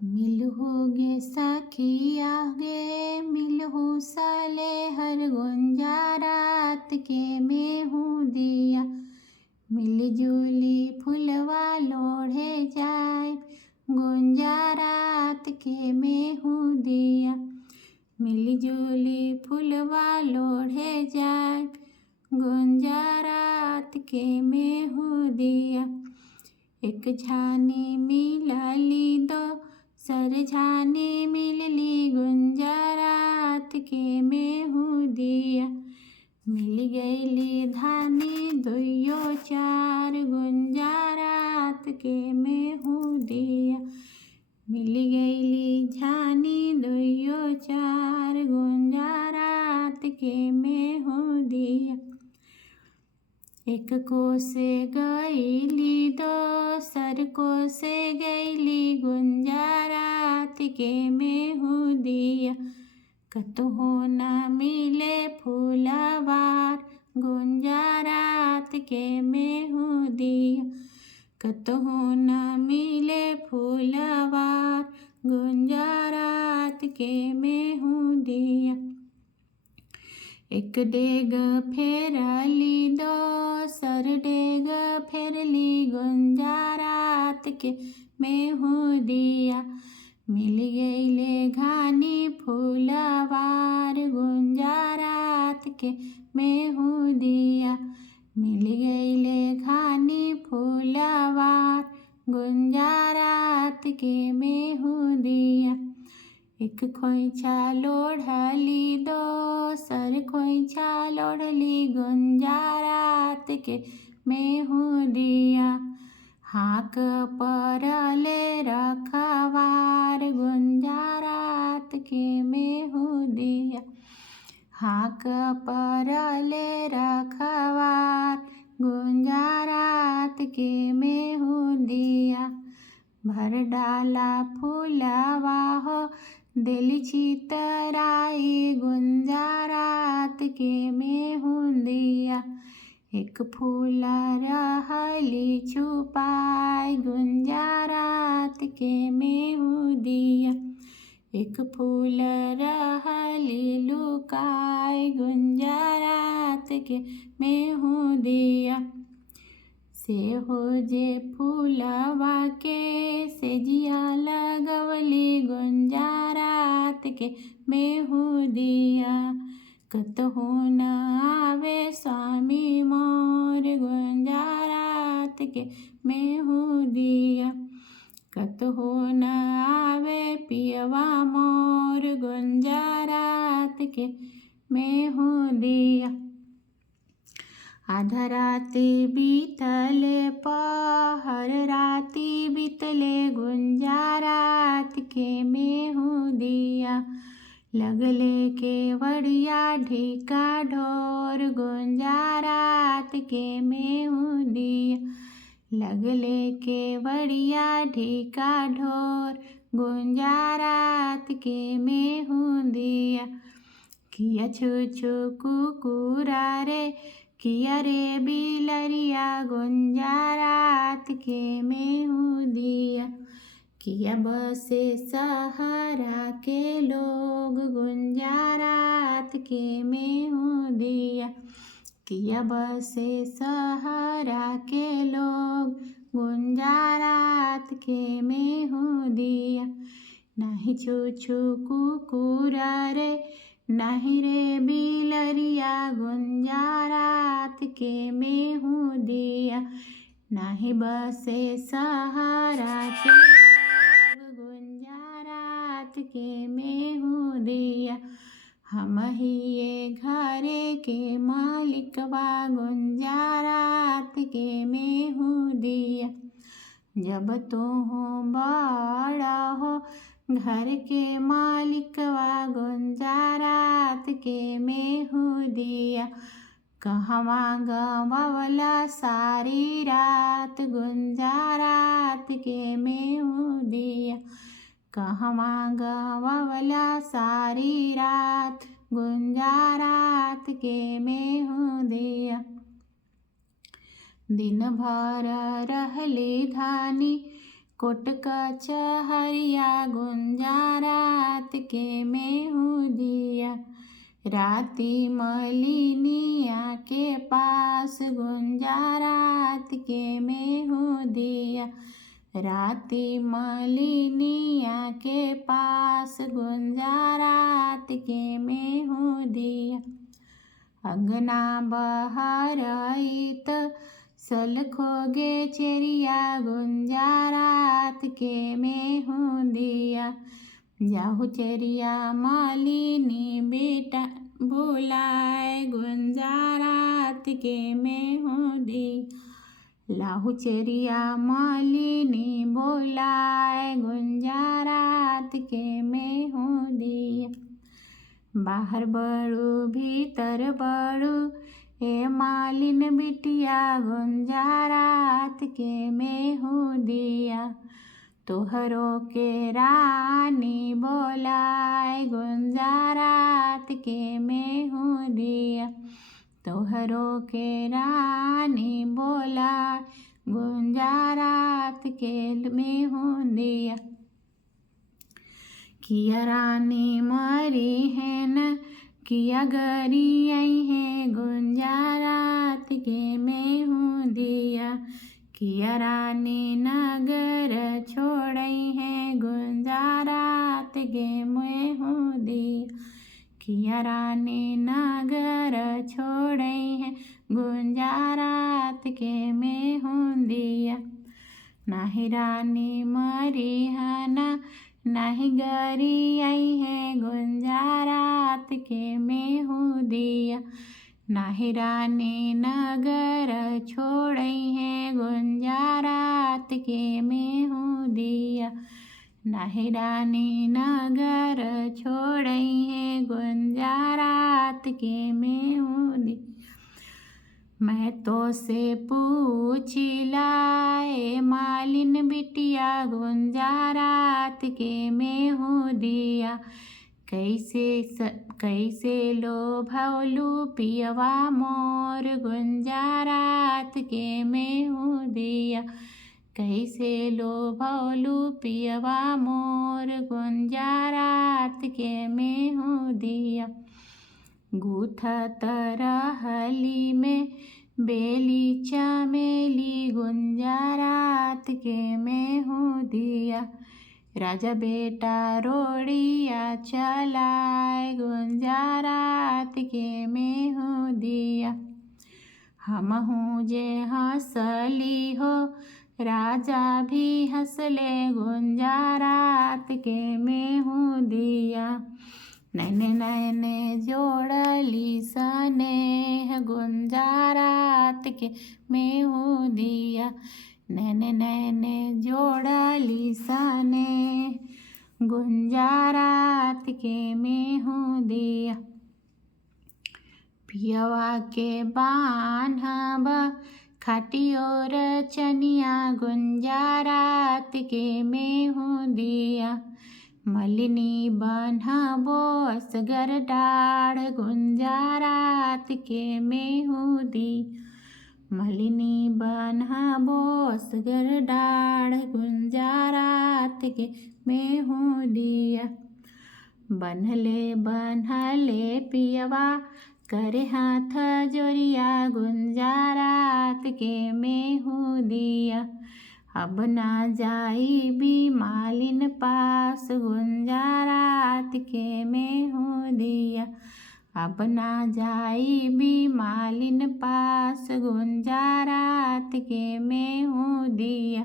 मिलहु गे सखिया गे मिलहु साले हर गुंजा रात के मेहू दिया मिलजुली फुलवा लोढ़े जाए गुंजा रात के मेहू दिया मिलजुली फुलवा लोढ़े जाए गुंजा रात के मेहू दिया एक झानी मिलली दो सर झानी मिलली गुंजा रात के मेहू दिया मिल गईली धानी दुइयो चार गुंजा रात के मेहू दिया मिल गईली झानी दुइयो चार गुंजा रात के मेहू दिया एक को से गईली दोसर को से गईली गुंजा रात के मेहू दिया कतहु न मिले फूलवार गुंजा रात के मेहू दिया कतहु न मिले फूलवार गुंजा रात के मेहू दिया एक डेग फेरली दोसर डेग फेरली गुंजा रात के मेहू दिया मिल गईले घानी फूलवार गुंजा रात के मेहू दिया मिल गईले घानी फूलवार गुंजा रात के मेहू दिया एक खोइछा लोढ़ली दोसर खोइछा लोढ़ली गुंजा रात के मेहू दिया हाक परले रखवार गुंजा रात के मेहू दिया हाक परले रखवार गुंजा रात के मेहू दिया भर डाला फूलवा हो दिल चितराई गुंजा रात के मेहू दिया एक फूल रहली छुपाई गुंजा रात के मेहू दिया एक फूल रहली लुकाई गुंजा रात के मेहू दिया से हो जे फूलवा के सेजिया लगवली गुंजा रात के मेहू दिया कतहु न आवे स्वामी मोर गुंजा रात के मेहू दिया कतहु न आवे पियवा मोर गुंजा रात के मेहू दिया आधा राती बीतले पहर राती बीतले गुंजा रात के मेहू दिया लगले के वड़िया ढीका ढोर गुंजा रात के मेहू दिया लगले के वड़िया ढीका ढोर गुंजा रात के मेहू दिया किया छू छू कुकुरा रे किया रे बिलरिया गुंजा रात के मेहू दिया किया बसे सहारा के लोग गुंजा रात के मेहू दिया किया बसे सहारा के लोग गुंजा रात के मेहू दिया नाही छू छू कुकुरा रे नाही रे बिलरिया गुंजा रात के मेहू दिया नाही बसे सहारा के लोग गुंजा रात के मेहू दिया हम ही ये घरे के मालिकवा गुंजा रात के मेहू दिया जब तो हो बड़ा हो घर के मालिकवा गुंजा रात के मेहू दिया कहवा गवला सारी रात गुंजा रात के मेहू दिया कहवा गवला सारी रात गुंजा रात के मेहू दिया दिन भर रहली धानी कोट कचहरिया गुंजा रात के मैं हूँ दिया। राती मलिनिया के पास गुंजा रात के मैं हूँ दिया। राती मलिनिया के पास गुंजा रात के मैं हूँ दिया। अंगना बहरइत सलखोगे चेरिया गुंजा रात के मैं हूँ दिया। जाहु चेरिया मालिनी बेटा बुलाए गुंजा रात के मैं हूँ दिया। लाहू चेरिया मालिनी बोलाए गुंजा रात के मैं हूँ दिया। बाहर बड़ू भीतर बड़ू ए मालिन बिटिया गुंजा रात के मैं हूँ दिया। तोहरों के रानी बोलाए गुंजा रात के मैं हूँ दिया। तोहरों के रानी बोलाए गुंजा रात के मैं हूँ दिया। किया रानी मरी है न किया गरी आई है गुंजा रात के मैं हूँ दिया। किया रानी नगर छोड़ई है गुंजा रात के मैं हूँ दिया। किया रानी नगर छोड़ई है गुंजा रात के मैं हूँ दिया। नाही रानी मरी है नाही गरी आई है गुंजा रात के मैं हूँ दिया। नाही रानी नगर छोड़ई है गुंजा रात के मैं हूँ दिया। नाही रानी नगर छोड़ई है गुंजा रात के मैं हूँ दिया। मैं तो से पूछिला ए मालिन बिटिया गुंजा रात के मैं हूँ दिया। कैसे लो भौलू पियवा मोर गुंजा रात के मैं हूँ दिया। कैसे लो भौलू पियवा मोर गुंजा रात के मैं हूँ दिया। गूथत रहली में बेली चमेली गुंजा रात के मैं हूँ दिया। राजा बेटा रोड़िया चलाए गुंजा रात के मैं हूँ दिया। हम हूँ जे हंसली हो राजा भी हंसले गुंजा रात के मैं हूँ दिया। नैने नैने जोड़ली सनेह गुंजा रात के मैं हूँ दिया। नैने नैने जोड़ली सनेह गुंजा रात के मैं हूँ दिया। पियवा के बान्हब खाटियोर चनिया गुंजा रात के मैं हूँ दिया। मलिनी बन्हबो असगर डाढ़ गुंजा रात के मैं हूँ दिया। मलिनी बन्हबो असगर डाढ़ गुंजा रात के मैं हूँ दिया। बन्हले पियवा करे हाथ जोरिया गुंजा रात के मैं हूँ दिया। अब ना जाई भी मालिन पास गुंजा रात के मैं हूँ दिया। अब ना जाई भी मालिन पास गुंजा रात के मैं हूँ दिया।